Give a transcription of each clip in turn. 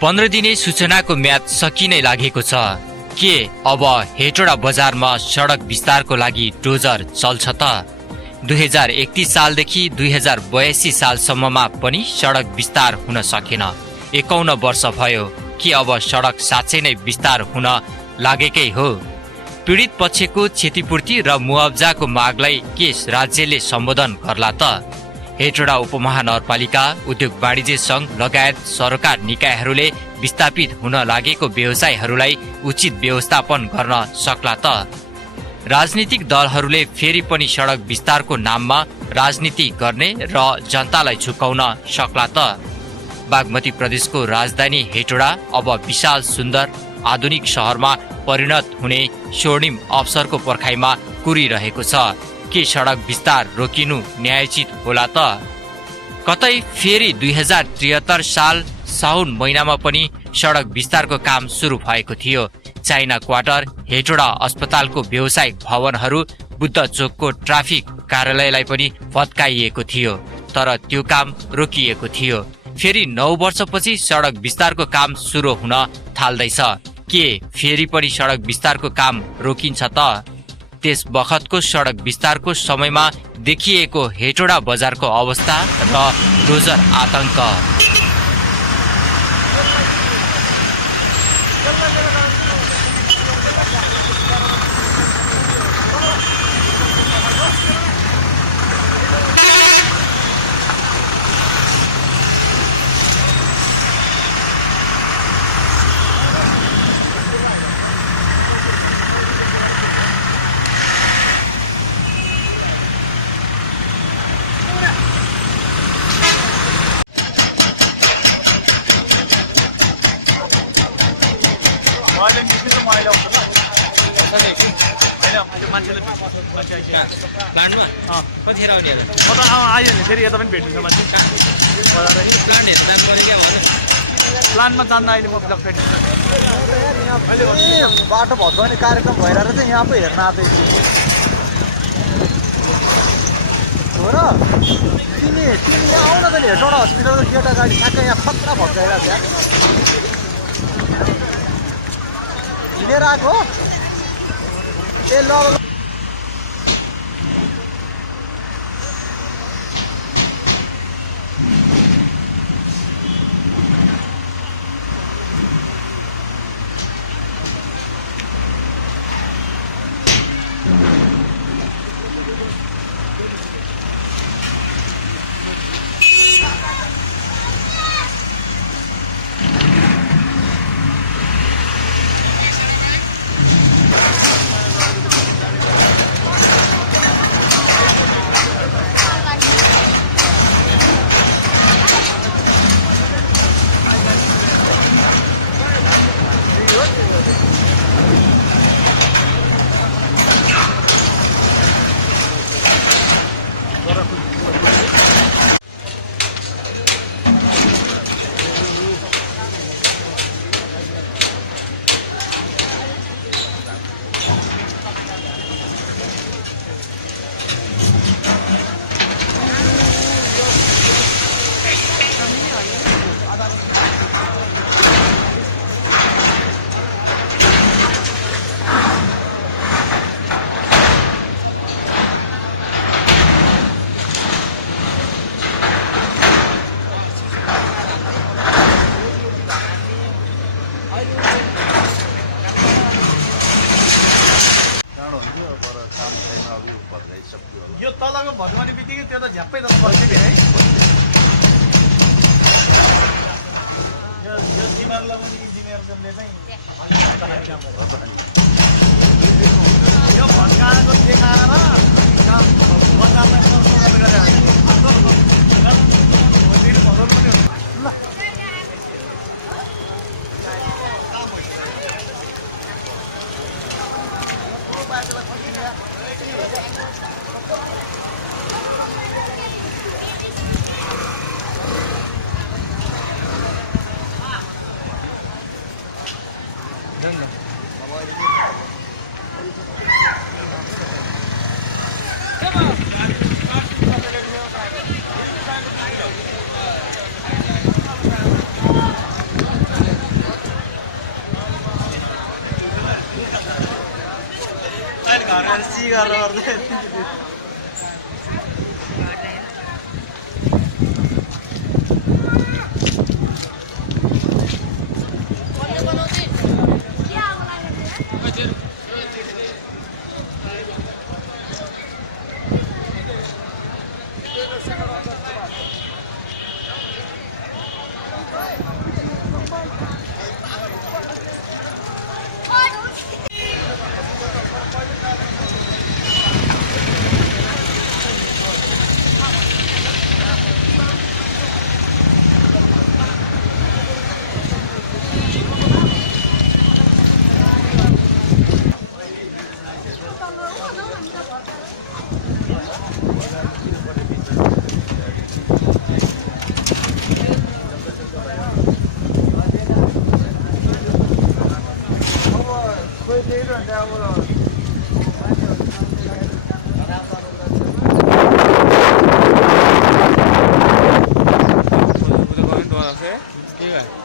15 दिने सूचनाको म्याद सकिनै लागेको छ। के अब हेटौडा बजारमा सडक विस्तारको लागि डोजर चल्छ त? 2031 सालदेखि 2082 सालसम्ममा पनि सडक विस्तार हुन सकेन। 51 वर्ष भयो। के अब सडक साँच्चै नै विस्तार हुन लागेकै हो? पीडित पक्षको क्षतिपूर्ति र मुआब्जाको मागलाई के राज्यले सम्बोधन गर्ला त? हेटौडा उपमहानगरपालिका, उद्योग वाणिज्य सङ्घ लगायत सरकार निकायहरूले विस्थापित हुन लागेको व्यवसायहरूलाई उचित व्यवस्थापन गर्न सक्ला त? राजनीतिक दलहरूले फेरि पनि सडक विस्तारको नाममा राजनीति गर्ने र जनतालाई झुकाउन सक्ला त? बागमती प्रदेशको राजधानी हेटौडा अब विशाल सुन्दर आधुनिक शहरमा परिणत हुने स्वर्णिम अवसरको पर्खाइमा कुरिरहेको छ। के सडक विस्तार रोकिनु न्यायोचित होला त? कतै फेरि 2073 साल साउन महिनामा पनि सडक विस्तारको काम सुरु भएको थियो। चाइना क्वार्टर, हेटौडा अस्पतालको व्यावसायिक भवनहरू, बुद्ध चोकको ट्राफिक कार्यालयलाई पनि भत्काइएको थियो, तर त्यो काम रोकिएको थियो। फेरि 9 वर्षपछि सडक विस्तारको काम सुरु हुन थाल्दैछ। के फेरि पनि सडक विस्तारको काम रोकिन्छ त? त्यस बखतको सडक विस्तारको समयमा देखिएको हेटौडा बजारको अवस्था र डोजर आतंक। कतिखेर आउने म त आयो नि फेरि यता पनि भेट्नुहुन्छ मान्छे प्लानमा जान्न अहिले म ब्लक साइड बाटो भत्काउने कार्यक्रम भइरहेको चाहिँ यहाँ पो हेर्न आएको हो र तिमीले आउन त नि हेटौडा हस्पिटलको केटा गाडी ठ्याक्कै यहाँ खतरा भत्काइरहेको छ हिँडेर आएको हो ए ल यो तलको भत्काउने बित्तिकै त्यो त झ्याप्पै त पर्छ नि है यो जिम्मेवारलाई पनि इन्जिनियरले चाहिँ यो भत्काएको देखाएर सी गरेर गर्दै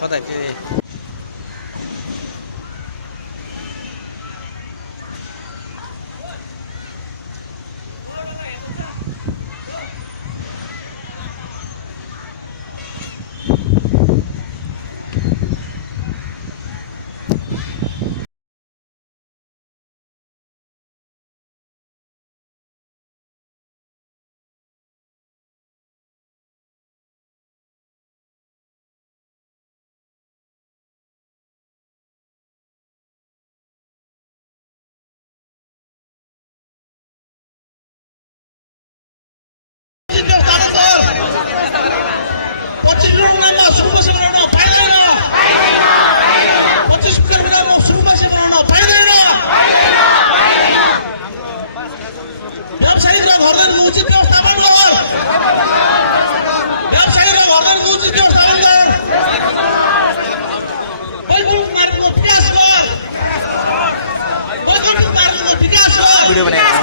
कता चाहिँ भिडियो बनाएको